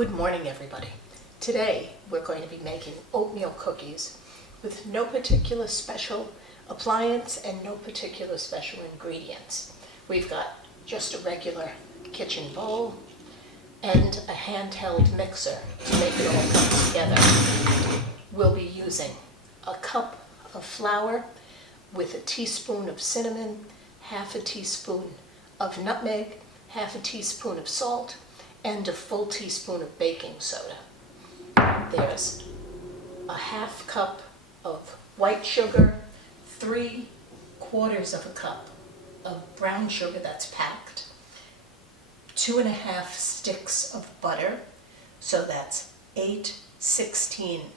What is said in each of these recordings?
Good morning, everybody. Today we're going to be making oatmeal cookies with no particular special appliance and no particular special ingredients. We've got just a regular kitchen bowl and a handheld mixer to make it all come together. We'll be using a cup of flour with a teaspoon of cinnamon, half a teaspoon of nutmeg, half a teaspoon of salt, and a full teaspoon of baking soda. There's a half cup of white sugar, 3/4 of a cup of brown sugar that's packed, 2.5 sticks of butter, so that's 8, 16,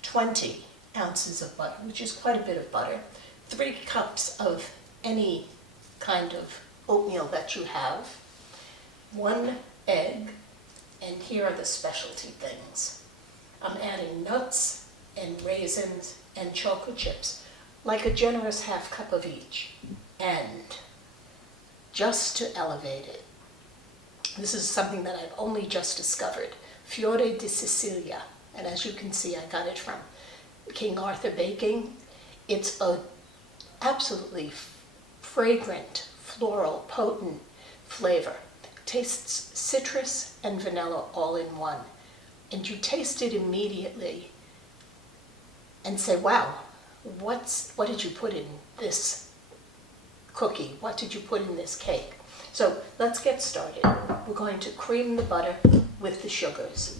20 ounces of butter, which is quite a bit of butter, 3 cups of any kind of oatmeal that you have, 1 egg, and here are the specialty things. I'm adding nuts and raisins and chocolate chips, like a generous half cup of each. And just to elevate it, this is something that I've only just discovered, Fiori di Sicilia, and as you can see I got it from King Arthur Baking. It's a absolutely fragrant, floral, potent flavor. Tastes citrus and vanilla all in one. And you taste it immediately and say, wow, what did you put in this cookie? What did you put in this cake? So let's get started. We're going to cream the butter with the sugars.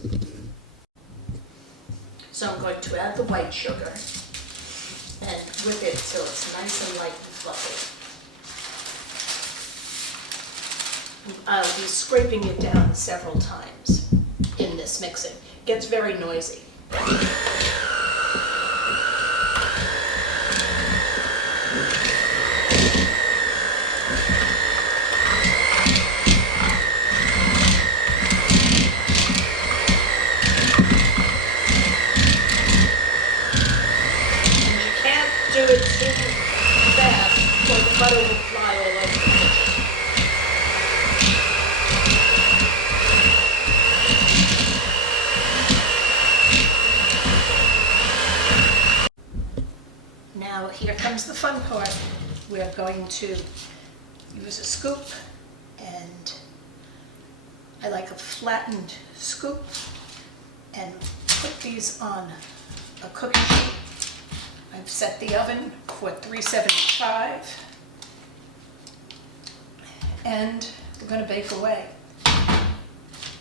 So I'm going to add the white sugar and whip it till it's nice and light and fluffy. I'll be scraping it down several times in this mixing. It gets very noisy. And you can't do it too fast or the butter will fly all over the kitchen. Now here comes the fun part. We're going to use a scoop, and I like a flattened scoop, and put these on a cookie sheet. I've set the oven for 375, and we're going to bake away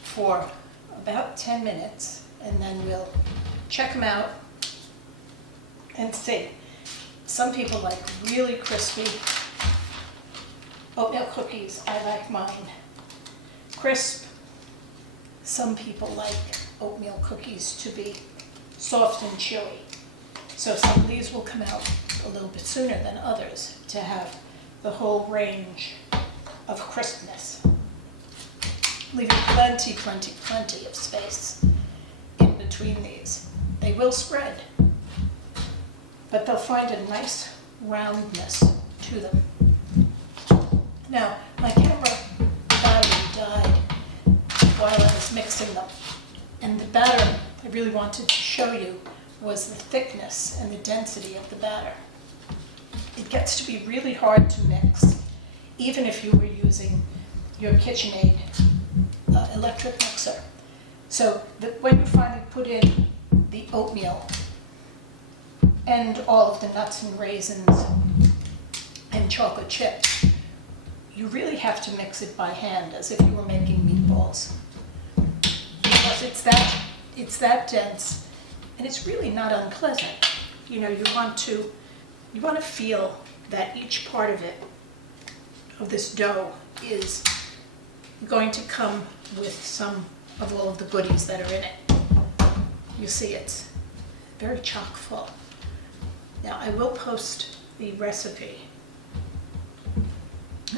for about 10 minutes, and then we'll check them out and see. Some people like really crispy oatmeal cookies. I like mine crisp. Some people like oatmeal cookies to be soft and chewy. So some of these will come out a little bit sooner than others to have the whole range of crispness, leaving plenty of space in between these. They will spread, but they'll find a nice roundness to them. Now, my camera battery died while I was mixing them, and the batter I really wanted to show you was the thickness and the density of the batter. It gets to be really hard to mix, even if you were using your KitchenAid electric mixer. So when you finally put in the oatmeal and all of the nuts and raisins and chocolate chips, you really have to mix it by hand as if you were making meatballs, because it's that dense, and it's really not unpleasant. You know, you want to feel that each part of it, of this dough, is going to come with some of all of the goodies that are in it. You see, it's very chock full. Now, I will post the recipe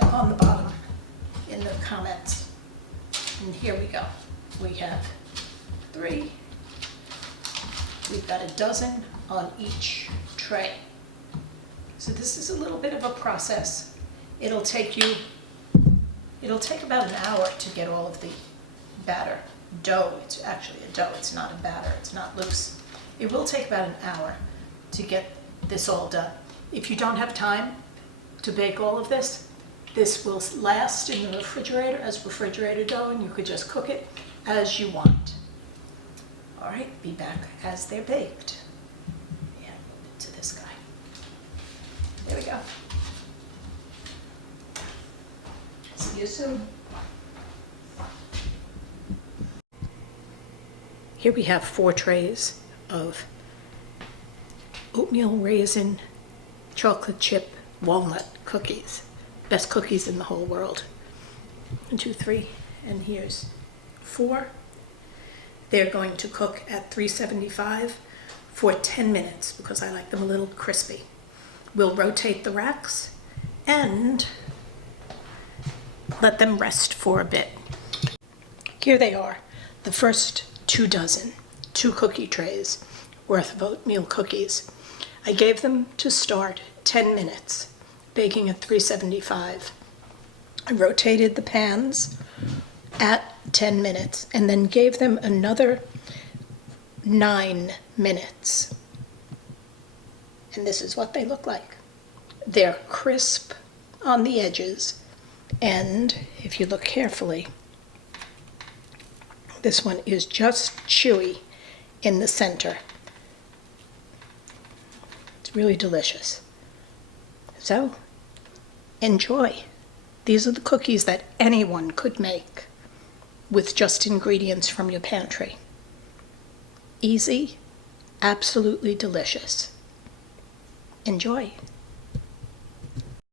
on the bottom in the comments. And here we go. We have 3. We've got a dozen on each tray. So this is a little bit of a process. It'll take about an hour to get all of the batter dough. It's actually a dough, it's not a batter, it's not loose. It will take about an hour to get this all done. If you don't have time to bake all of this will last in the refrigerator as refrigerator dough, and you could just cook it as you want. All right, be back as they're baked. Yeah, move it to this guy. There we go. See you soon. Here we have 4 trays of oatmeal raisin chocolate chip walnut cookies. Best cookies in the whole world. 1, 2, 3, and here's 4. They're going to cook at 375 for 10 minutes because I like them a little crispy. We'll rotate the racks and let them rest for a bit. Here they are, the first 2 dozen, 2 cookie trays worth of oatmeal cookies. I gave them to start 10 minutes, baking at 375. I rotated the pans at 10 minutes and then gave them another 9 minutes. And this is what they look like. They're crisp on the edges, and if you look carefully, this one is just chewy in the center. It's really delicious. So, enjoy. These are the cookies that anyone could make with just ingredients from your pantry. Easy, absolutely delicious. Enjoy.